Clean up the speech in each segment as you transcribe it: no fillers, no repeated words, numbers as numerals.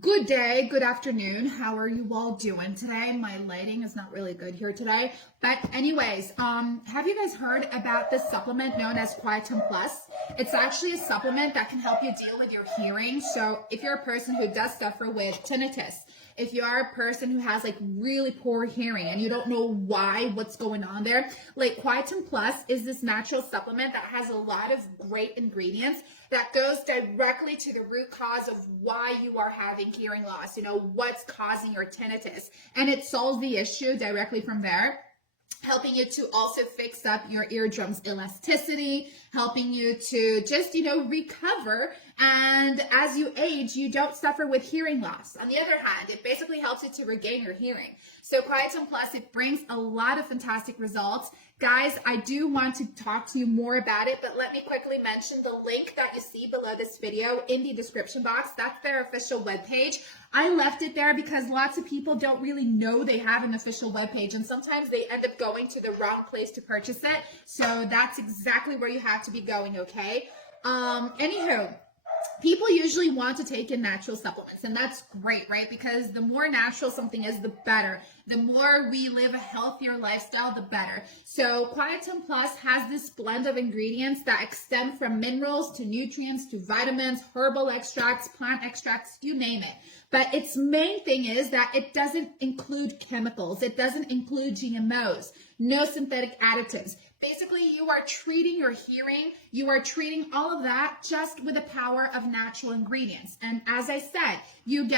Good day, good afternoon. How are you all doing today? My lighting is not really good here today. But anyways, have you guys heard about this supplement known as Quietum Plus? It's actually a supplement that can help you deal with your hearing. So if you're a person who does suffer with tinnitus, if you are a person who has like really poor hearing and you don't know what's going on there, like Quietum Plus is this natural supplement that has a lot of great ingredients that goes directly to the root cause of why you are having hearing loss, what's causing your tinnitus. And it solves the issue directly from there, helping you to also fix up your eardrum's elasticity, helping you to just, recover. And as you age, you don't suffer with hearing loss. On the other hand, it basically helps you to regain your hearing. So Quietum Plus, it brings a lot of fantastic results. Guys, I do want to talk to you more about it, but let me quickly mention the link that you see below this video in the description box. That's their official webpage. I left it there because lots of people don't really know they have an official webpage, and sometimes they end up going to the wrong place to purchase it. So that's exactly where you have to be going, okay? Anywho, people usually want to take in natural supplements, and that's great, right? Because the more natural something is, the better. The more we live a healthier lifestyle, the better. So Quietum Plus has this blend of ingredients that extend from minerals to nutrients to vitamins, herbal extracts, plant extracts, you name it. But its main thing is that it doesn't include chemicals. It doesn't include GMOs, no synthetic additives. Basically, you are treating your hearing, you are treating all of that just with the power of natural ingredients. And as I said, you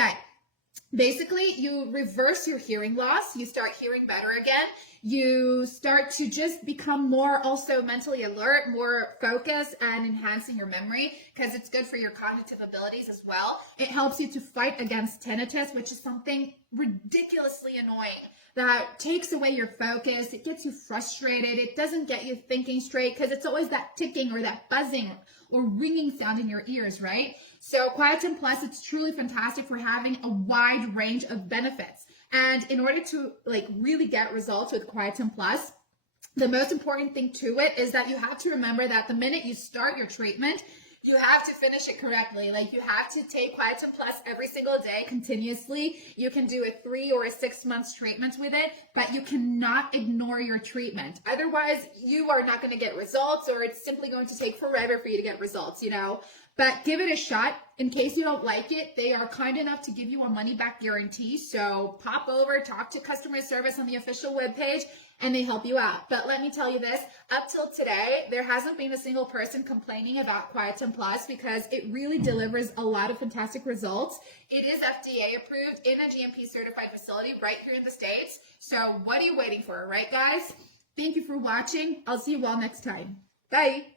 reverse your hearing loss, you start hearing better again, you start to just become more also mentally alert, more focused, and enhancing your memory because it's good for your cognitive abilities as well. It helps you to fight against tinnitus, which is something ridiculously annoying that takes away your focus. It gets you frustrated. It doesn't get you thinking straight because it's always that ticking or that buzzing or ringing sound in your ears, right? So Quietum Plus, it's truly fantastic for having a wide range of benefits. And in order to really get results with Quietum Plus, the most important thing to it is that you have to remember that the minute you start your treatment, you have to finish it correctly. You have to take Quietum Plus every single day continuously. You can do a 3 or a 6 months treatment with it, but you cannot ignore your treatment. Otherwise, you are not going to get results, or it's simply going to take forever for you to get results, But give it a shot. In case you don't like it, they are kind enough to give you a money-back guarantee. So pop over, talk to customer service on the official webpage, and they help you out. But let me tell you this, up till today, there hasn't been a single person complaining about Quietum Plus because it really delivers a lot of fantastic results. It is FDA approved in a GMP certified facility right here in the States. So what are you waiting for, right guys? Thank you for watching. I'll see you all next time. Bye.